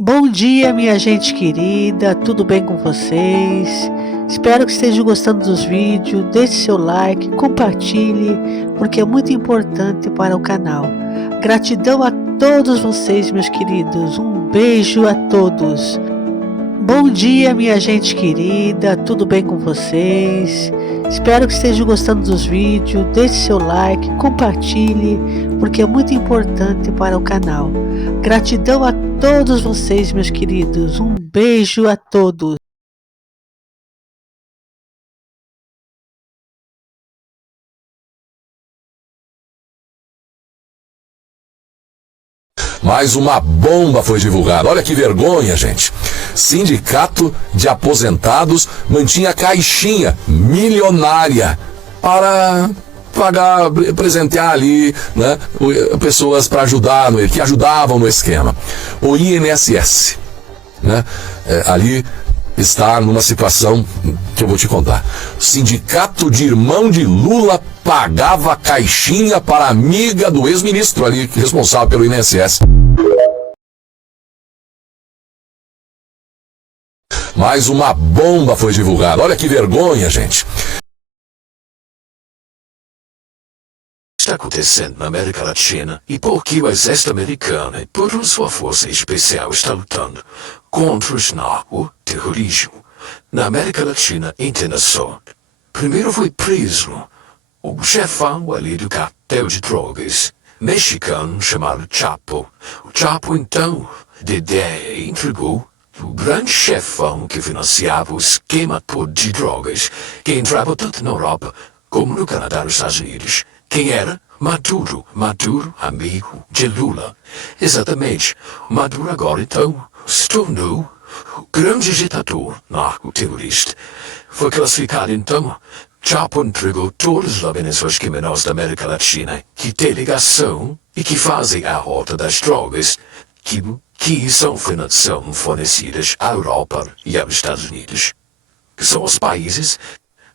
Bom dia, minha gente querida, tudo bem com vocês? Espero que estejam gostando dos vídeos. Deixe seu like, compartilhe, porque é muito importante para o canal. Gratidão a todos vocês, meus queridos. Um beijo a todos. Bom dia, minha gente querida, tudo bem com vocês? Espero que estejam gostando dos vídeos. Deixe seu like, compartilhe, porque é muito importante para o canal. Gratidão a todos vocês, meus queridos. Um beijo a todos. Mais uma bomba foi divulgada. Olha que vergonha, gente. Sindicato de Aposentados mantinha caixinha milionária para pagar, presentear ali, né, pessoas para ajudar, que ajudavam no esquema. O INSS, né, ali está numa situação que eu vou te contar. O sindicato de irmão de Lula pagava caixinha para a amiga do ex-ministro ali, responsável pelo INSS. Mais uma bomba foi divulgada. Olha que vergonha, gente. Está acontecendo na América Latina e por que o exército americano, por sua força especial, está lutando contra os narco-terrorismo. Na América Latina, entenda só. Primeiro foi preso o chefão ali do cartel de drogas mexicano chamado Chapo. O Chapo, então, entregou o grande chefão que financiava o esquema todo de drogas, que entrava tanto na Europa como no Canadá e nos Estados Unidos. Quem era? Maduro. Maduro, amigo de Lula. Exatamente. Maduro agora, então, se tornou o grande ditador narco-terrorista. Foi classificado, então, Chapo entregou todos os organizações criminosas da América Latina que têm ligação e que fazem a rota das drogas que são fornecidas à Europa e aos Estados Unidos, que são os países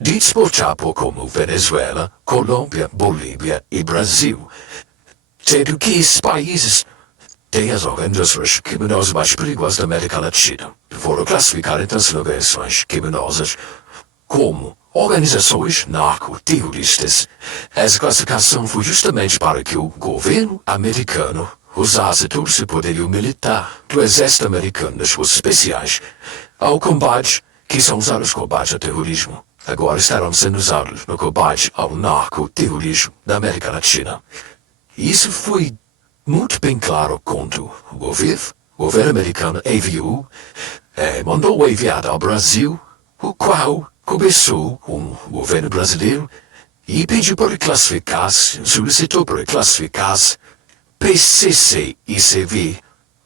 ditos por Chapo como Venezuela, Colômbia, Bolívia e Brasil. Sendo que esses países têm as organizações criminosas mais perigosas da América Latina. Foram classificadas então as organizações criminosas como organizações narco-terroristas. Essa classificação foi justamente para que o governo americano usasse todo o seu poderio militar do exército americano, das forças especiais, ao combate, que são usados no combate ao terrorismo. Agora estarão sendo usados no combate ao narco-terrorismo da América Latina. Isso foi muito bem claro quando o governo americano mandou enviado ao Brasil, o qual começou com o governo brasileiro e pediu para classificar-se, solicitou para classificar-se PCC e CV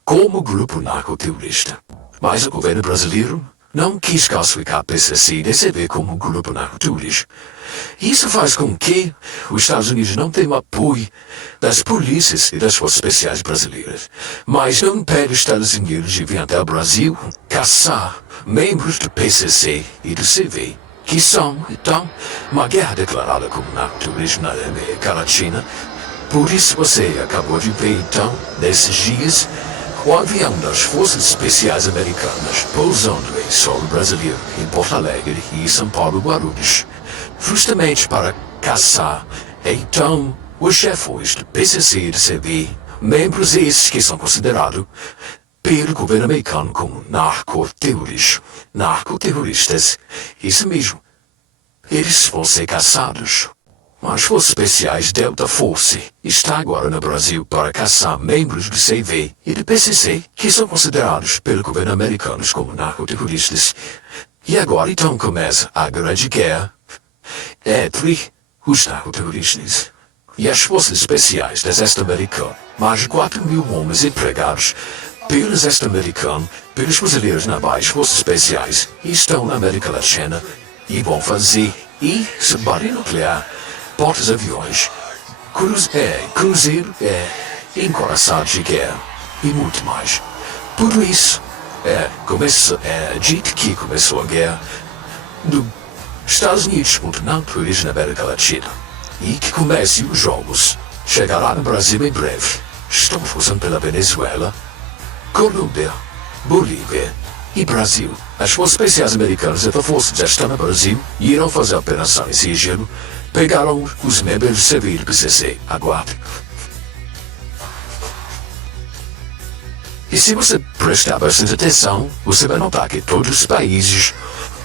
como grupo narcoterrorista. Mas o governo brasileiro não quis classificar PCC e CV como grupo narcoterrorista. Isso faz com que os Estados Unidos não tenham apoio das polícias e das forças especiais brasileiras, mas não pede os Estados Unidos de vir até o Brasil caçar membros do PCC e do CV, que são, então, uma guerra declarada como narcoterrorismo na América Latina. Por isso você acabou de ver, então, nesses dias, o avião das Forças Especiais Americanas pousando em solo brasileiro, em Porto Alegre e São Paulo, Guarulhos, justamente para caçar, então, os chefões do PCC e do CV, membros esses que são considerados pelo governo americano como narcoterroristas. Isso mesmo. Eles vão ser caçados. As Forças Especiais Delta Force está agora no Brasil para caçar membros do CV e do PCC que são considerados pelo governo americano como narcoterroristas. E agora então começa a grande guerra entre os narcoterroristas e as Forças Especiais do Exército Americano. Mais de 4.000 homens empregados pelo Exército Americano, pelos fuzileiros navais, Forças Especiais, estão na América Latina e vão fazer submarino nuclear, portas-aviões, cruzeiro, encoraçados de guerra e muito mais. Tudo isso dito que começou a guerra dos Estados Unidos contra o narcoterrorismo na América Latina e que comece os jogos. Chegará no Brasil em breve. Estamos passando pela Venezuela, Colômbia, Bolívia e Brasil. As forças especiais americanas e da força já estão no Brasil e irão fazer operação em sigilo. Pegaram os membros civis do PCC. Aguarde. E se você prestar bastante atenção, você vai notar que todos os países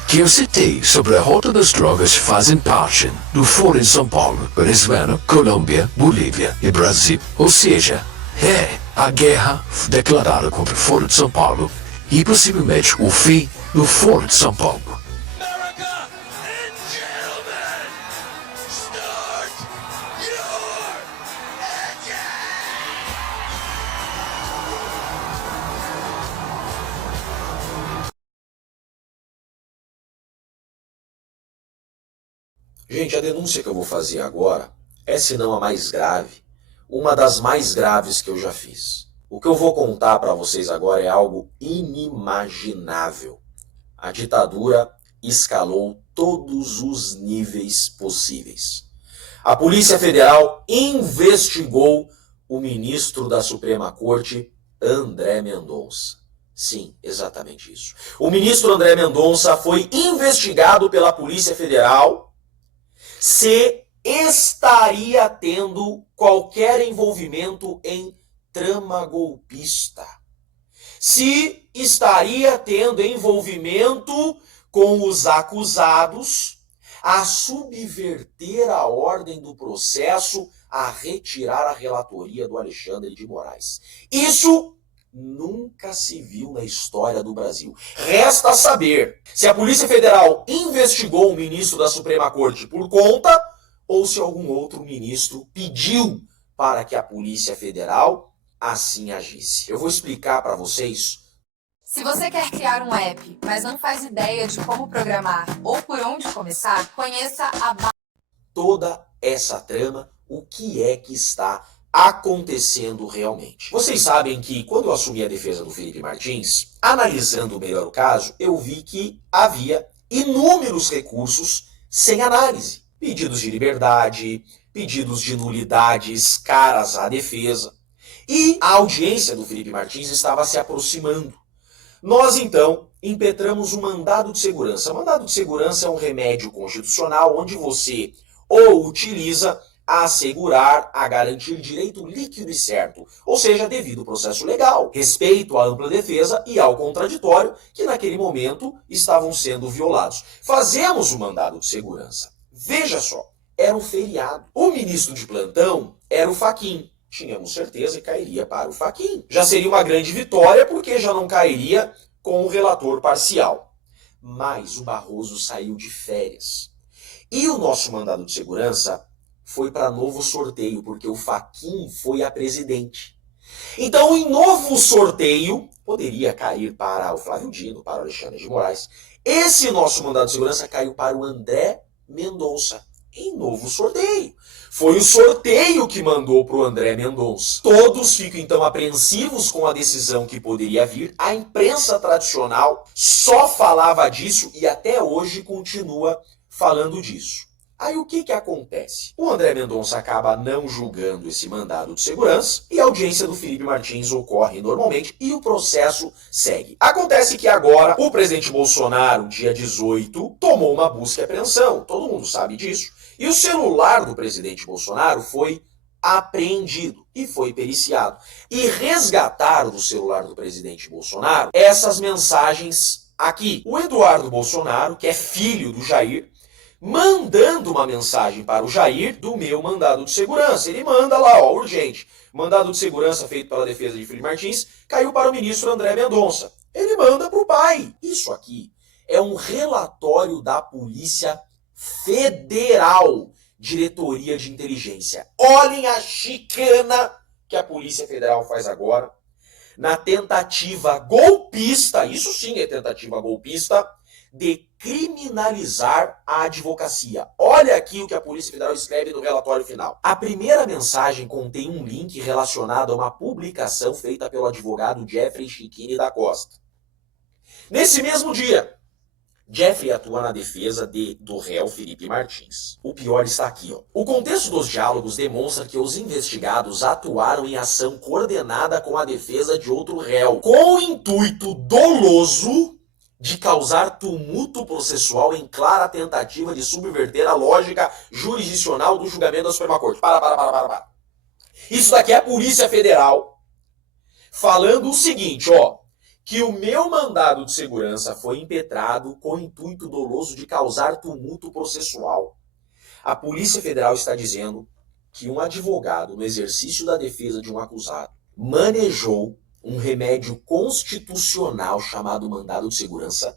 que eu citei sobre a rota das drogas fazem parte do Foro em São Paulo, Venezuela, Colômbia, Bolívia e Brasil. Ou seja, é a guerra declarada contra o Foro de São Paulo e possivelmente o fim do Foro de São Paulo. Gente, a denúncia que eu vou fazer agora é, se não a mais grave, uma das mais graves que eu já fiz. O que eu vou contar para vocês agora é algo inimaginável. A ditadura escalou todos os níveis possíveis. A Polícia Federal investigou o ministro da Suprema Corte, André Mendonça. Sim, exatamente isso. O ministro André Mendonça foi investigado pela Polícia Federal se estaria tendo qualquer envolvimento em trama golpista. Se estaria tendo envolvimento com os acusados a subverter a ordem do processo, a retirar a relatoria do Alexandre de Moraes. Isso nunca se viu na história do Brasil. Resta saber se a Polícia Federal investigou o ministro da Suprema Corte por conta ou se algum outro ministro pediu para que a Polícia Federal assim agisse. Eu vou explicar para vocês. Se você quer criar um app, mas não faz ideia de como programar ou por onde começar, conheça toda essa trama, o que é que está acontecendo realmente. Vocês sabem que quando eu assumi a defesa do Felipe Martins, analisando melhor o caso, eu vi que havia inúmeros recursos sem análise. Pedidos de liberdade, pedidos de nulidades caras à defesa. E a audiência do Felipe Martins estava se aproximando. Nós, então, impetramos um mandado de segurança. Mandado de segurança é um remédio constitucional onde você ou utiliza a assegurar, a garantir direito líquido e certo, ou seja, devido ao processo legal, respeito à ampla defesa e ao contraditório, que naquele momento estavam sendo violados. Fazemos o mandado de segurança. Veja só, era um feriado. O ministro de plantão era o Fachin. Tínhamos certeza que cairia para o Fachin. Já seria uma grande vitória, porque já não cairia com o relator parcial. Mas o Barroso saiu de férias. E o nosso mandado de segurança foi para novo sorteio, porque o Fachin foi a presidente. Então, em novo sorteio, poderia cair para o Flávio Dino, para o Alexandre de Moraes. Esse nosso mandado de segurança caiu para o André Mendonça, em novo sorteio. Foi o sorteio que mandou para o André Mendonça. Todos ficam, então, apreensivos com a decisão que poderia vir. A imprensa tradicional só falava disso e até hoje continua falando disso. Aí o que acontece? O André Mendonça acaba não julgando esse mandado de segurança e a audiência do Felipe Martins ocorre normalmente e o processo segue. Acontece que agora o presidente Bolsonaro, dia 18, tomou uma busca e apreensão. Todo mundo sabe disso. E o celular do presidente Bolsonaro foi apreendido e foi periciado. E resgataram do celular do presidente Bolsonaro essas mensagens aqui. O Eduardo Bolsonaro, que é filho do Jair, mandando uma mensagem para o Jair do meu mandado de segurança. Ele manda lá, ó, urgente. Mandado de segurança feito pela defesa de Felipe Martins caiu para o ministro André Mendonça. Ele manda para o pai. Isso aqui é um relatório da Polícia Federal, Diretoria de Inteligência. Olhem a chicana que a Polícia Federal faz agora na tentativa golpista, isso sim é tentativa golpista, de criminalizar a advocacia. Olha aqui o que a Polícia Federal escreve no relatório final. A primeira mensagem contém um link relacionado a uma publicação feita pelo advogado Jeffrey Chiquini da Costa. Nesse mesmo dia, Jeffrey atua na defesa do réu Felipe Martins. O pior está aqui, ó. O contexto dos diálogos demonstra que os investigados atuaram em ação coordenada com a defesa de outro réu, com o intuito doloso de causar tumulto processual em clara tentativa de subverter a lógica jurisdicional do julgamento da Suprema Corte. Para. Isso daqui é a Polícia Federal falando o seguinte, ó, que o meu mandado de segurança foi impetrado com o intuito doloso de causar tumulto processual. A Polícia Federal está dizendo que um advogado, no exercício da defesa de um acusado, manejou um remédio constitucional chamado mandado de segurança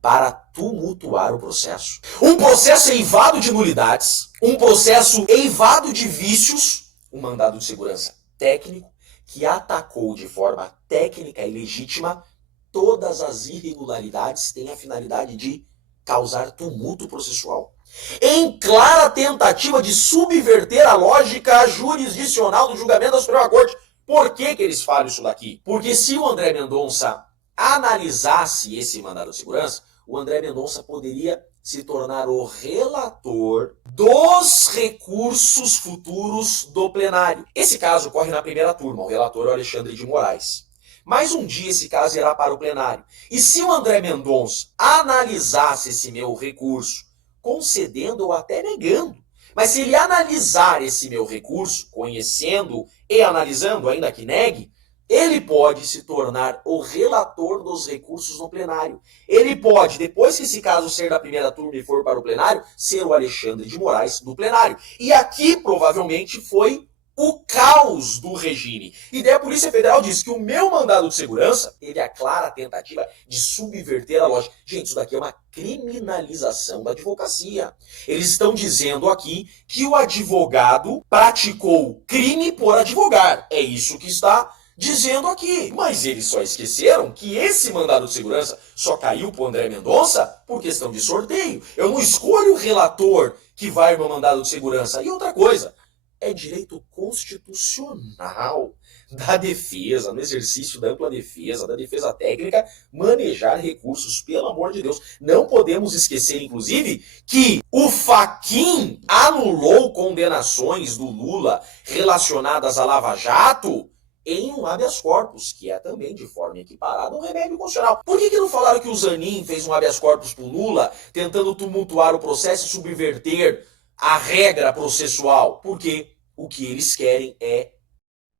para tumultuar o processo. Um processo eivado de nulidades, um processo eivado de vícios, um mandado de segurança técnico, que atacou de forma técnica e legítima todas as irregularidades, tem a finalidade de causar tumulto processual. Em clara tentativa de subverter a lógica jurisdicional do julgamento da Suprema Corte. Por que eles falam isso daqui? Porque se o André Mendonça analisasse esse mandado de segurança, o André Mendonça poderia se tornar o relator dos recursos futuros do plenário. Esse caso ocorre na primeira turma, o relator é o Alexandre de Moraes. Mas um dia esse caso irá para o plenário. E se o André Mendonça analisasse esse meu recurso, concedendo ou até negando, mas se ele analisar esse meu recurso, conhecendo e analisando, ainda que negue, ele pode se tornar o relator dos recursos no plenário. Ele pode, depois que esse caso ser da primeira turma e for para o plenário, ser o Alexandre de Moraes do plenário. E aqui, provavelmente, foi o caos do regime. E daí a Polícia Federal diz que o meu mandado de segurança teve a clara tentativa de subverter a lógica. Gente, isso daqui é uma criminalização da advocacia. Eles estão dizendo aqui que o advogado praticou crime por advogar. É isso que está dizendo aqui. Mas eles só esqueceram que esse mandado de segurança só caiu para o André Mendonça por questão de sorteio. Eu não escolho o relator que vai no mandado de segurança. E outra coisa, é direito constitucional da defesa, no exercício da ampla defesa, da defesa técnica, manejar recursos, pelo amor de Deus. Não podemos esquecer, inclusive, que o Fachin anulou condenações do Lula relacionadas à Lava Jato em um habeas corpus, que é também de forma equiparada um remédio constitucional. Por que não falaram que o Zanin fez um habeas corpus pro Lula, tentando tumultuar o processo e subverter a regra processual? Porque o que eles querem é...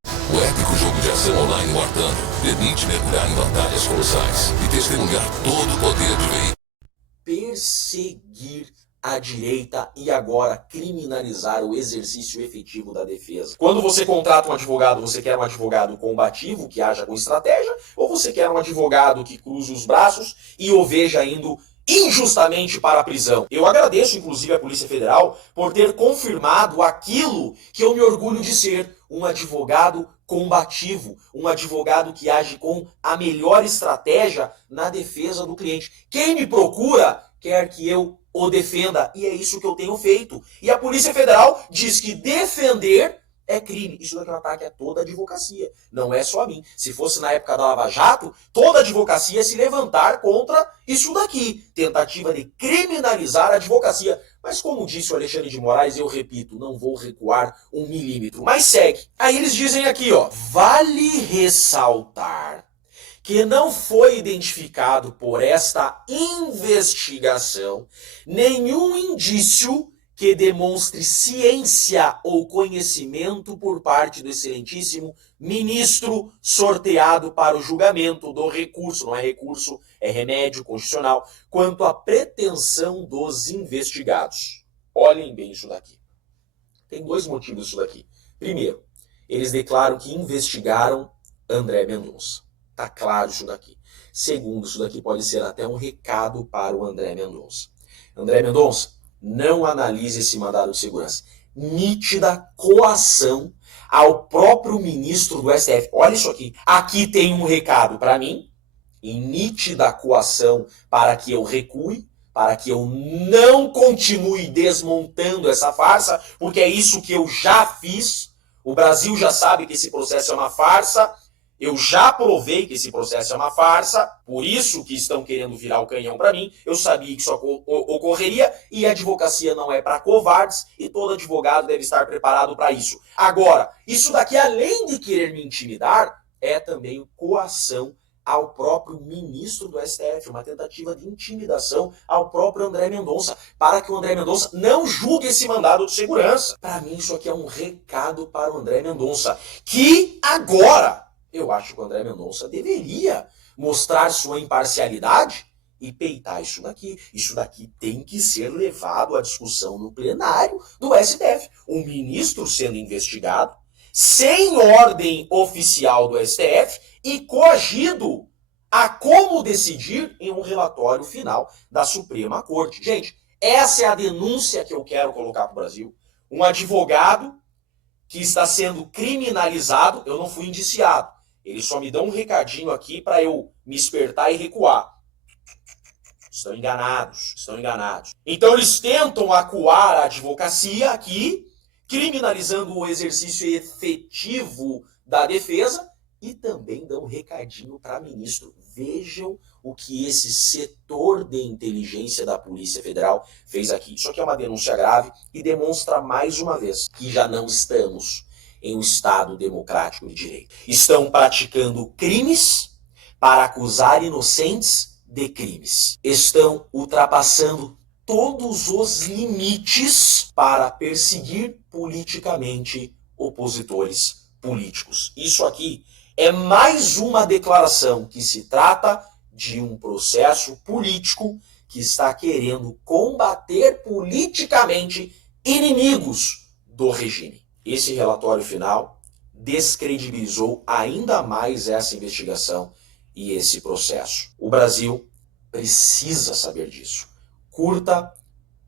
O épico jogo de ação online War Thunder permite mergulhar em batalhas colossais e testemunhar todo o poder de veículo. Perseguir a direita e agora criminalizar o exercício efetivo da defesa. Quando você contrata um advogado, você quer um advogado combativo, que haja com estratégia, ou você quer um advogado que cruze os braços e o veja indo injustamente para a prisão? Eu agradeço, inclusive, a Polícia Federal por ter confirmado aquilo que eu me orgulho de ser, um advogado combativo, um advogado que age com a melhor estratégia na defesa do cliente. Quem me procura quer que eu o defenda, e é isso que eu tenho feito. E a Polícia Federal diz que defender é crime. Isso daqui é um ataque a toda a advocacia, não é só a mim. Se fosse na época da Lava Jato, toda a advocacia ia se levantar contra isso daqui. Tentativa de criminalizar a advocacia. Mas como disse o Alexandre de Moraes, eu repito, não vou recuar 1 milímetro. Mas segue. Aí eles dizem aqui, ó, vale ressaltar que não foi identificado por esta investigação nenhum indício que demonstre ciência ou conhecimento por parte do excelentíssimo ministro sorteado para o julgamento do recurso, não é recurso, é remédio constitucional, quanto à pretensão dos investigados. Olhem bem isso daqui. Tem 2 motivos isso daqui. Primeiro, eles declaram que investigaram André Mendonça. Tá claro isso daqui. Segundo, isso daqui pode ser até um recado para o André Mendonça. André Mendonça, não analise esse mandado de segurança. Nítida coação ao próprio ministro do STF. Olha isso aqui. Aqui tem um recado para mim, em nítida coação para que eu recue, para que eu não continue desmontando essa farsa, porque é isso que eu já fiz. O Brasil já sabe que esse processo é uma farsa. Eu já provei que esse processo é uma farsa, por isso que estão querendo virar o canhão para mim. Eu sabia que isso ocorreria e a advocacia não é para covardes e todo advogado deve estar preparado para isso. Agora, isso daqui, além de querer me intimidar, é também coação ao próprio ministro do STF, uma tentativa de intimidação ao próprio André Mendonça, para que o André Mendonça não julgue esse mandado de segurança. Para mim, isso aqui é um recado para o André Mendonça, que agora eu acho que o André Mendonça deveria mostrar sua imparcialidade e peitar isso daqui. Isso daqui tem que ser levado à discussão no plenário do STF. O ministro sendo investigado, sem ordem oficial do STF e coagido a como decidir em um relatório final da Suprema Corte. Gente, essa é a denúncia que eu quero colocar para o Brasil. Um advogado que está sendo criminalizado, eu não fui indiciado. Eles só me dão um recadinho aqui para eu me espertar e recuar. Estão enganados, estão enganados. Então eles tentam acuar a advocacia aqui, criminalizando o exercício efetivo da defesa e também dão um recadinho para ministro. Vejam o que esse setor de inteligência da Polícia Federal fez aqui. Isso aqui é uma denúncia grave e demonstra mais uma vez que já não estamos em um Estado democrático de direito. Estão praticando crimes para acusar inocentes de crimes. Estão ultrapassando todos os limites para perseguir politicamente opositores políticos. Isso aqui é mais uma declaração que se trata de um processo político que está querendo combater politicamente inimigos do regime. Esse relatório final descredibilizou ainda mais essa investigação e esse processo. O Brasil precisa saber disso. Curta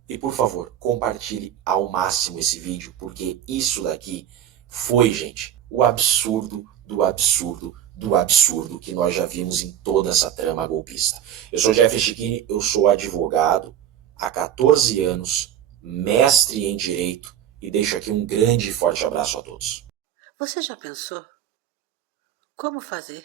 e, por favor, compartilhe ao máximo esse vídeo, porque isso daqui foi, gente, o absurdo do absurdo do absurdo que nós já vimos em toda essa trama golpista. Eu sou Jeffrey Chiquini, eu sou advogado há 14 anos, mestre em Direito, e deixo aqui um grande e forte abraço a todos. Você já pensou como fazer